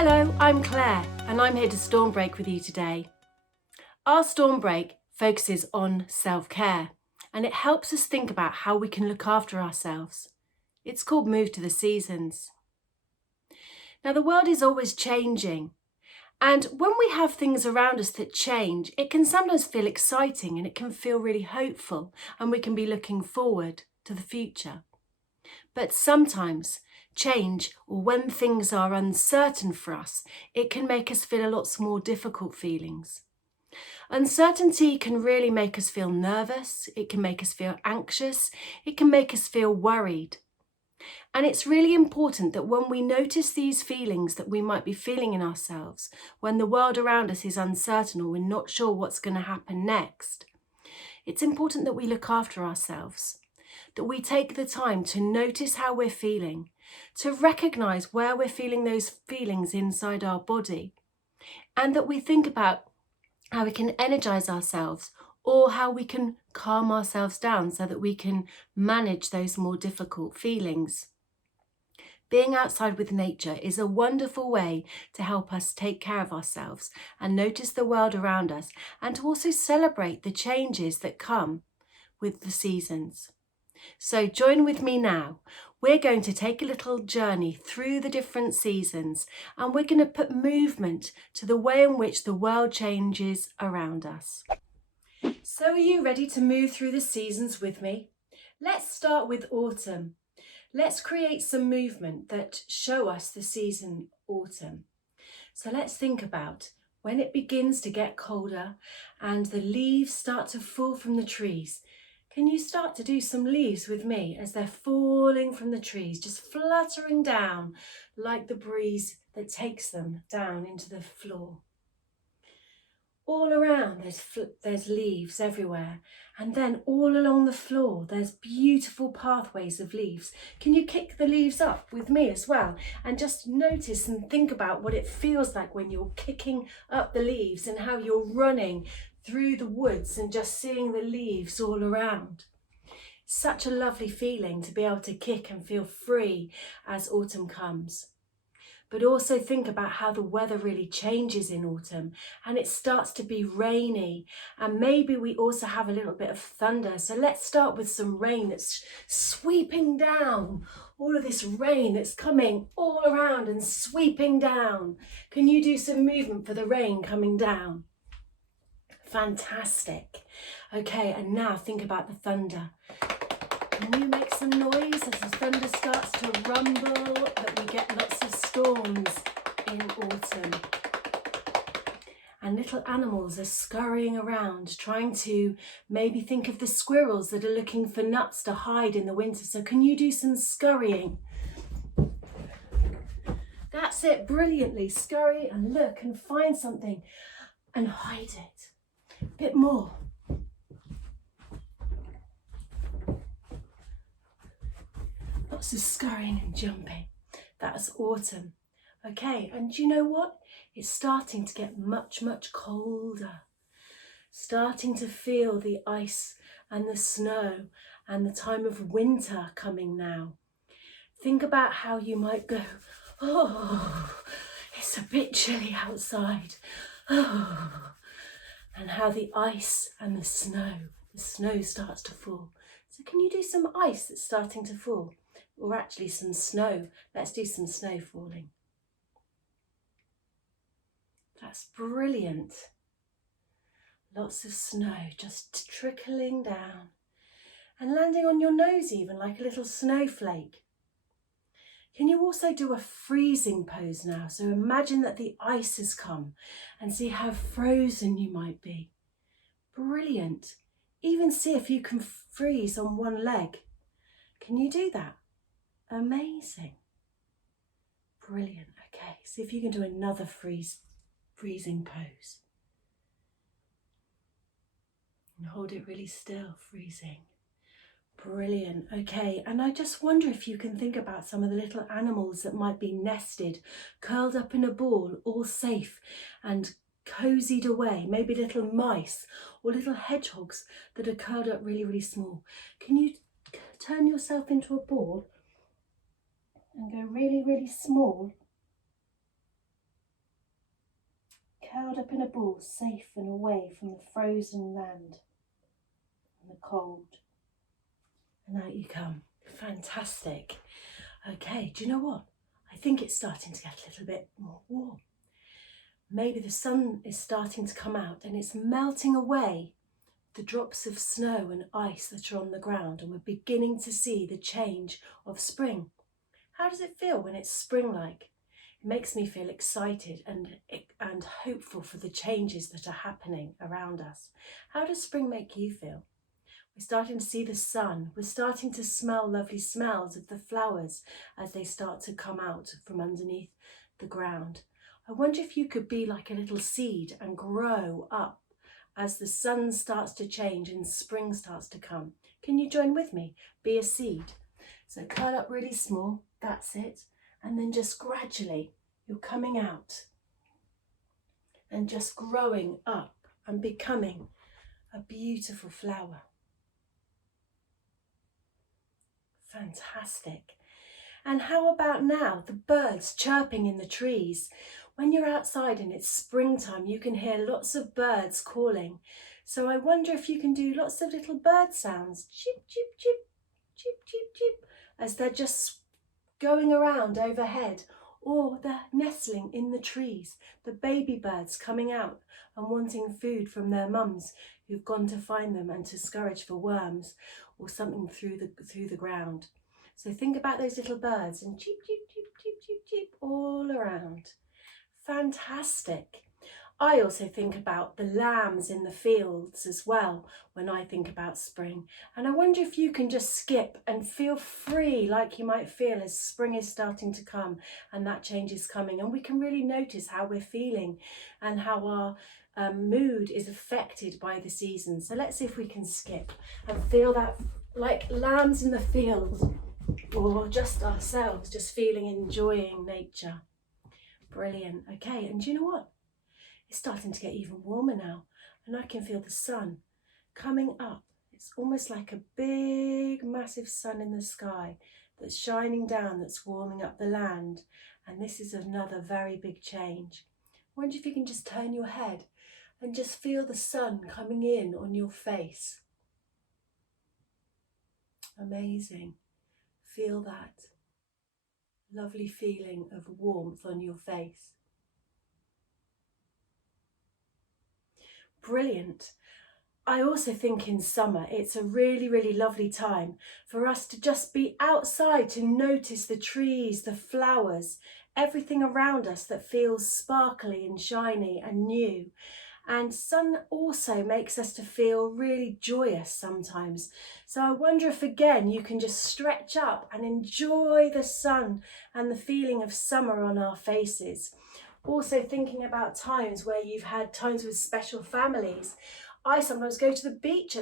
Hello, I'm Claire and I'm here to Stormbreak with you today. Our Stormbreak focuses on self-care and it helps us think about how we can look after ourselves. It's called Move to the Seasons. Now the world is always changing, and when we have things around us that change, it can sometimes feel exciting and it can feel really hopeful and we can be looking forward to the future. But sometimes change, or when things are uncertain for us, it can make us feel lots more difficult feelings. Uncertainty can really make us feel nervous, it can make us feel anxious, it can make us feel worried. And it's really important that when we notice these feelings that we might be feeling in ourselves, when the world around us is uncertain or we're not sure what's going to happen next, it's important that we look after ourselves, that we take the time to notice how we're feeling, to recognise where we're feeling those feelings inside our body, and that we think about how we can energise ourselves or how we can calm ourselves down so that we can manage those more difficult feelings. Being outside with nature is a wonderful way to help us take care of ourselves and notice the world around us, and to also celebrate the changes that come with the seasons. So join with me now. We're going to take a little journey through the different seasons, and we're going to put movement to the way in which the world changes around us. So are you ready to move through the seasons with me? Let's start with autumn. Let's create some movement that show us the season autumn. So let's think about when it begins to get colder and the leaves start to fall from the trees. Can you start to do some leaves with me as they're falling from the trees, just fluttering down like the breeze that takes them down into the floor? All around there's leaves everywhere, and then all along the floor there's beautiful pathways of leaves. Can you kick the leaves up with me as well, and just notice and think about what it feels like when you're kicking up the leaves and how you're running through the woods and just seeing the leaves all around. Such a lovely feeling to be able to kick and feel free as autumn comes. But also think about how the weather really changes in autumn, and it starts to be rainy, and maybe we also have a little bit of thunder. So let's start with some rain that's sweeping down, all of this rain that's coming all around and sweeping down. Can you do some movement for the rain coming down? Fantastic. Okay, and now think about the thunder. Can you make some noise as the thunder starts to rumble, that we get lots of storms in autumn? And little animals are scurrying around, trying to maybe think of the squirrels that are looking for nuts to hide in the winter. So can you do some scurrying? That's it, brilliantly. Scurry and look and find something and hide it. A bit more. Lots of scurrying and jumping. That's autumn. Okay, and do you know what? It's starting to get much, much colder. Starting to feel the ice and the snow and the time of winter coming now. Think about how you might go, oh, it's a bit chilly outside. Oh, and how the ice and the snow starts to fall. So can you do some ice that's starting to fall? Or actually some snow. Let's do some snow falling. That's brilliant. Lots of snow just trickling down and landing on your nose even like a little snowflake. Can you also do a freezing pose now? So imagine that the ice has come and see how frozen you might be. Brilliant. Even see if you can freeze on one leg. Can you do that? Amazing. Brilliant. Okay, see if you can do another freezing pose. And hold it really still, freezing. Brilliant. Okay, and I just wonder if you can think about some of the little animals that might be nested, curled up in a ball, all safe and cozied away. Maybe little mice or little hedgehogs that are curled up really, really small. Can you turn yourself into a ball and go really, really small? curled up in a ball, safe and away from the frozen land and the cold. And out you come. Fantastic. Okay, do you know what? I think it's starting to get a little bit more warm. Maybe the sun is starting to come out and it's melting away the drops of snow and ice that are on the ground, and we're beginning to see the change of spring. How does it feel when it's spring-like? It makes me feel excited and hopeful for the changes that are happening around us. How does spring make you feel? We're starting to see the sun. We're starting to smell lovely smells of the flowers as they start to come out from underneath the ground. I wonder if you could be like a little seed and grow up as the sun starts to change and spring starts to come. Can you join with me? Be a seed. So curl up really small, that's it. And then just gradually you're coming out and just growing up and becoming a beautiful flower. Fantastic. And how about now, the birds chirping in the trees? When you're outside and it's springtime, you can hear lots of birds calling. So I wonder if you can do lots of little bird sounds. Cheep, cheep, cheep, cheep, cheep, cheep, as they're just going around overhead, or they're nestling in the trees. The baby birds coming out and wanting food from their mums who've gone to find them and to scurry for worms or something through the ground. So think about those little birds and cheep, cheep, cheep, cheep, cheep, cheep all around. Fantastic. I also think about the lambs in the fields as well when I think about spring. And I wonder if you can just skip and feel free like you might feel as spring is starting to come and that change is coming. And we can really notice how we're feeling and how our mood is affected by the seasons. So let's see if we can skip and feel that like lambs in the field, or just ourselves, just feeling, enjoying nature. Brilliant. Okay, and do you know what? It's starting to get even warmer now, and I can feel the sun coming up. It's almost like a big, massive sun in the sky that's shining down, that's warming up the land. And this is another very big change. I wonder if you can just turn your head and just feel the sun coming in on your face. Amazing. Feel that lovely feeling of warmth on your face. Brilliant. I also think in summer it's a really, really lovely time for us to just be outside, to notice the trees, the flowers, everything around us that feels sparkly and shiny and new. And sun also makes us to feel really joyous sometimes. So I wonder if again you can just stretch up and enjoy the sun and the feeling of summer on our faces. Also thinking about times where you've had times with special families. I sometimes go to the beach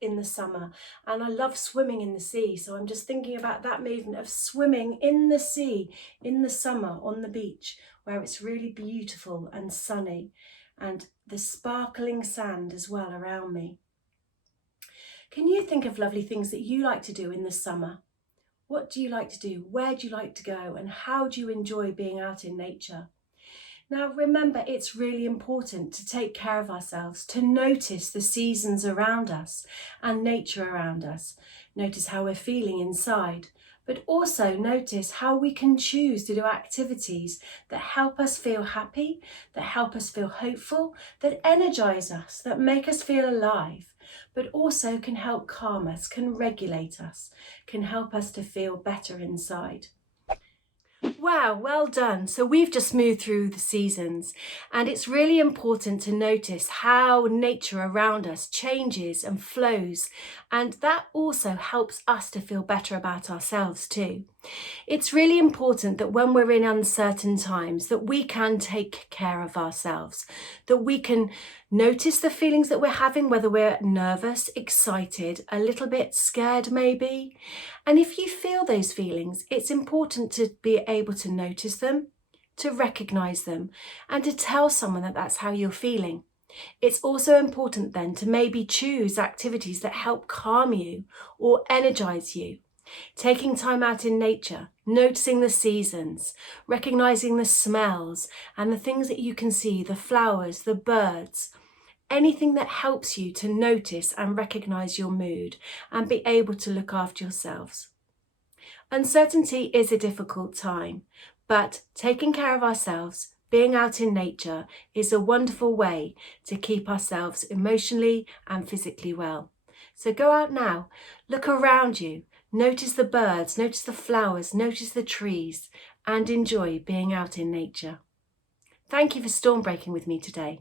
in the summer and I love swimming in the sea. So I'm just thinking about that movement of swimming in the sea in the summer on the beach where it's really beautiful and sunny, and the sparkling sand as well around me. Can you think of lovely things that you like to do in the summer? What do you like to do? Where do you like to go? And how do you enjoy being out in nature? Now remember, it's really important to take care of ourselves, to notice the seasons around us and nature around us. Notice how we're feeling inside, but also notice how we can choose to do activities that help us feel happy, that help us feel hopeful, that energize us, that make us feel alive, but also can help calm us, can regulate us, can help us to feel better inside. Wow, well done. So we've just moved through the seasons, and it's really important to notice how nature around us changes and flows, and that also helps us to feel better about ourselves too. It's really important that when we're in uncertain times that we can take care of ourselves, that we can notice the feelings that we're having, whether we're nervous, excited, a little bit scared maybe. And if you feel those feelings, it's important to be able to notice them, to recognise them, and to tell someone that that's how you're feeling. It's also important then to maybe choose activities that help calm you or energise you. Taking time out in nature, noticing the seasons, recognizing the smells and the things that you can see, the flowers, the birds, anything that helps you to notice and recognize your mood and be able to look after yourselves. Uncertainty is a difficult time, but taking care of ourselves, being out in nature, is a wonderful way to keep ourselves emotionally and physically well. So go out now, look around you, notice the birds, notice the flowers, notice the trees, and enjoy being out in nature. Thank you for storm breaking with me today.